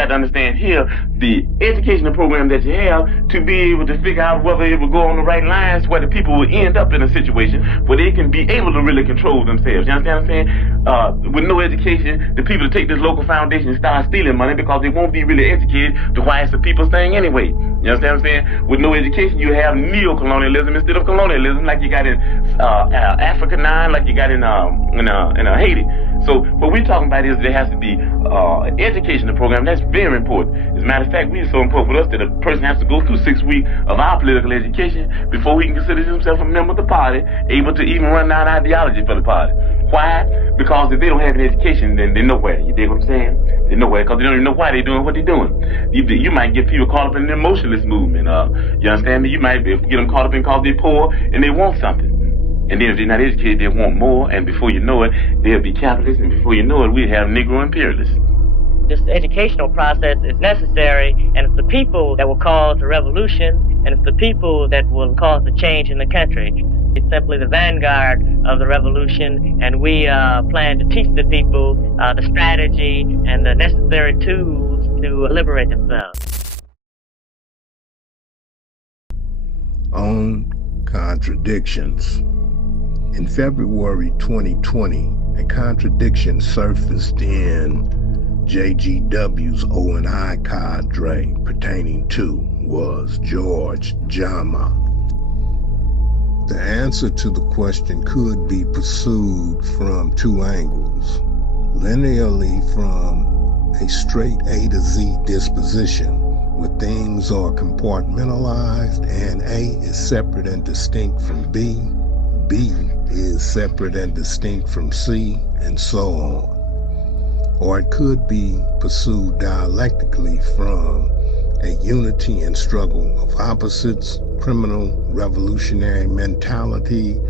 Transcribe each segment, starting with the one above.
got to understand here the educational program that you have to be able to figure out whether it will go on the right lines where the people will end up in a situation where they can be able to really control themselves. You understand what I'm saying? With no education, the people that take this local foundation and start stealing money because they won't be really educated to why it's a people's thing anyway. You understand what I'm saying? With no education, you have neo-colonialism instead of colonialism, like you got in Africa 9, like you got in Haiti. So what we're talking about is there has to be educational program. That's very important. As a matter of fact, it's so important for us that a person has to go through 6 weeks of our political education before he can consider himself a member of the party, able to even run down ideology for the party. Why? Because if they don't have an education, then they're nowhere. You dig what I'm saying? They're nowhere because they don't even know why they're doing what they're doing. You might get people caught up in the emotionalist movement. You understand me? You might get them caught up in because they're poor and they want something. And then if they're not educated, they want more. And before you know it, they'll be capitalists. And before you know it, we have Negro imperialists. This educational process is necessary, and it's the people that will cause the revolution, and it's the people that will cause the change in the country. It's simply the vanguard of the revolution, and we plan to teach the people the strategy and the necessary tools to liberate themselves. On Contradictions. In February 2020, a contradiction surfaced in JGW's O&I cadre pertaining to was George Jama. The answer to the question could be pursued from two angles. Linearly from a straight A to Z disposition, where things are compartmentalized and A is separate and distinct from B, B is separate and distinct from C, and so on. Or it could be pursued dialectically from a unity and struggle of opposites, criminal revolutionary mentality,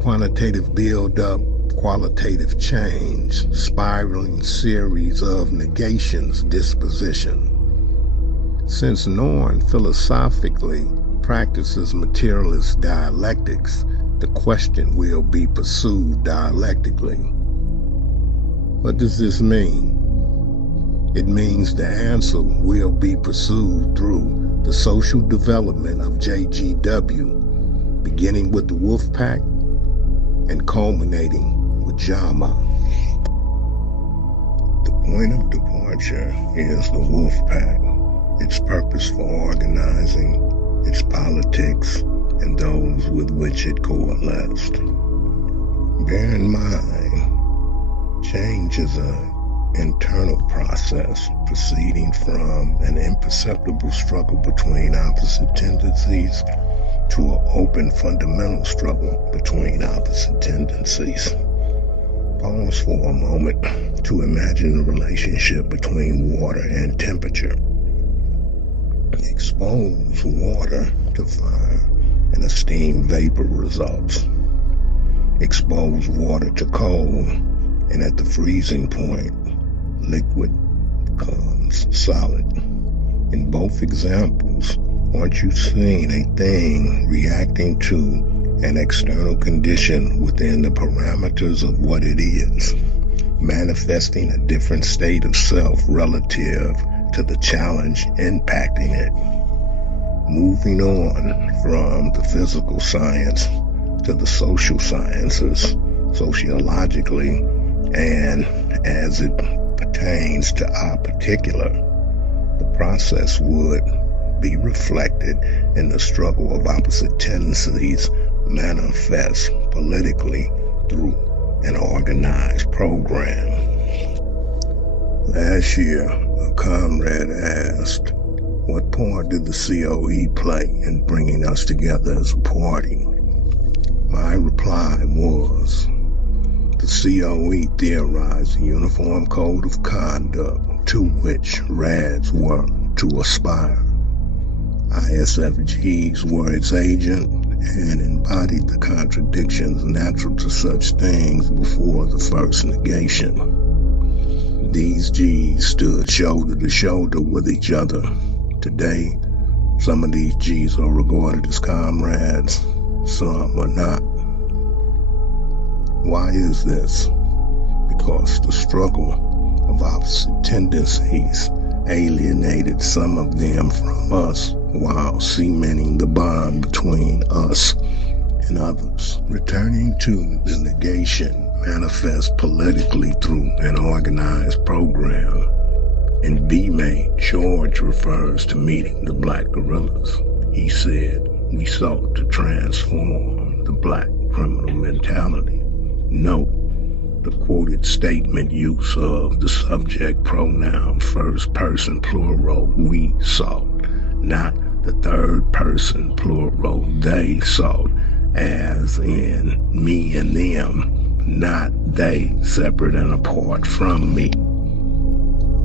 quantitative build-up, qualitative change, spiraling series of negations disposition. Since Norn philosophically practices materialist dialectics, the question will be pursued dialectically. What does this mean? It means the answer will be pursued through the social development of JGW, beginning with the Wolf Pack and culminating with Jama. The point of departure is the Wolf Pack, its purpose for organizing, its politics, and those with which it coalesced. Bear in mind, change is an internal process proceeding from an imperceptible struggle between opposite tendencies to an open fundamental struggle between opposite tendencies. Pause for a moment to imagine the relationship between water and temperature. Expose water to fire and a steam vapor results. Expose water to cold, and at the freezing point, liquid becomes solid. In both examples, aren't you seeing a thing reacting to an external condition within the parameters of what it is, manifesting a different state of self relative to the challenge impacting it? Moving on from the physical science to the social sciences, sociologically, and as it pertains to our particular, the process would be reflected in the struggle of opposite tendencies manifest politically through an organized program. Last year, a comrade asked, what part did the COE play in bringing us together as a party? My reply was, the COE theorized a uniform code of conduct to which RADs were to aspire. ISFGs were its agent and embodied the contradictions natural to such things before the first negation. These Gs stood shoulder to shoulder with each other. Today, some of these Gs are regarded as comrades, some are not. Why is this? Because the struggle of opposite tendencies alienated some of them from us while cementing the bond between us and others. Returning to the negation manifests politically through an organized program. In B-May, George refers to meeting the black guerrillas. He said, "We sought to transform the black criminal mentality." Note the quoted statement use of the subject pronoun first person plural, we sought, not the third person plural, they sought, as in me and them, not they separate and apart from me.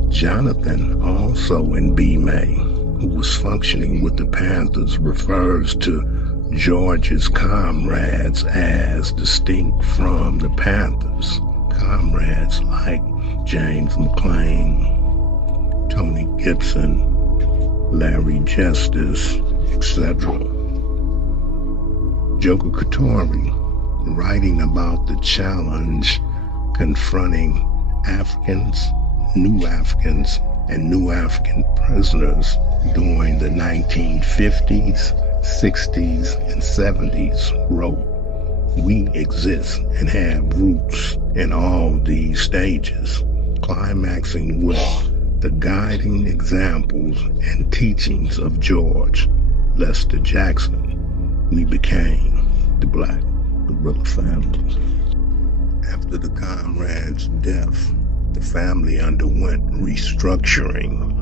Jonathan, also in B-May, who was functioning with the Panthers, refers to George's comrades as distinct from the Panthers. Comrades like James McClain, Tony Gibson, Larry Justice, etc. Joker Katori, writing about the challenge confronting Africans, New Africans, and New African prisoners during the 1950s, 60s, and 70s, wrote, "We exist and have roots in all these stages," climaxing with the guiding examples and teachings of George Lester Jackson. We became the Black Guerrilla family. After the comrade's death, the family underwent restructuring.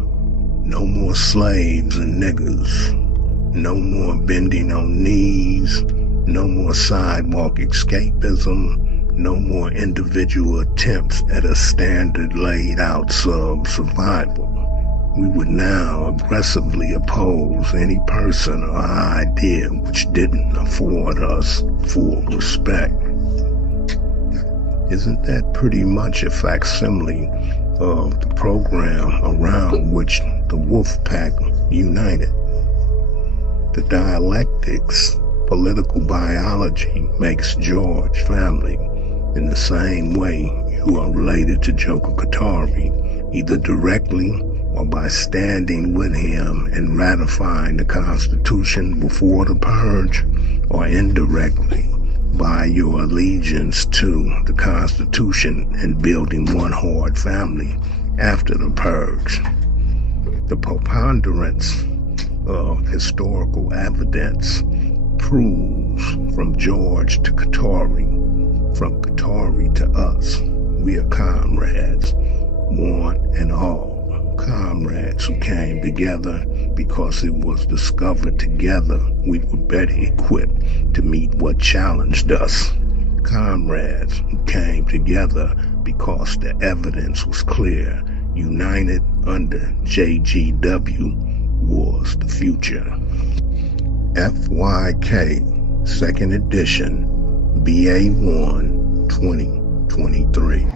No more slaves and niggas. No more bending on knees. No more sidewalk escapism. No more individual attempts at a standard laid out survival. We would now aggressively oppose any person or idea which didn't afford us full respect. Isn't that pretty much a facsimile of the program around which the wolf pack united? The dialectics, political biology makes George family in the same way you are related to Joker Katori, either directly or by standing with him and ratifying the Constitution before the purge, or indirectly by your allegiance to the Constitution and building one horde family after the purge. The preponderance of historical evidence proves from George to Katori, from Katori to us, we are comrades, one and all. Comrades who came together because it was discovered together we were better equipped to meet what challenged us. Comrades who came together because the evidence was clear. United under JGW was the future. FYK, 2nd edition, BA1, 2023.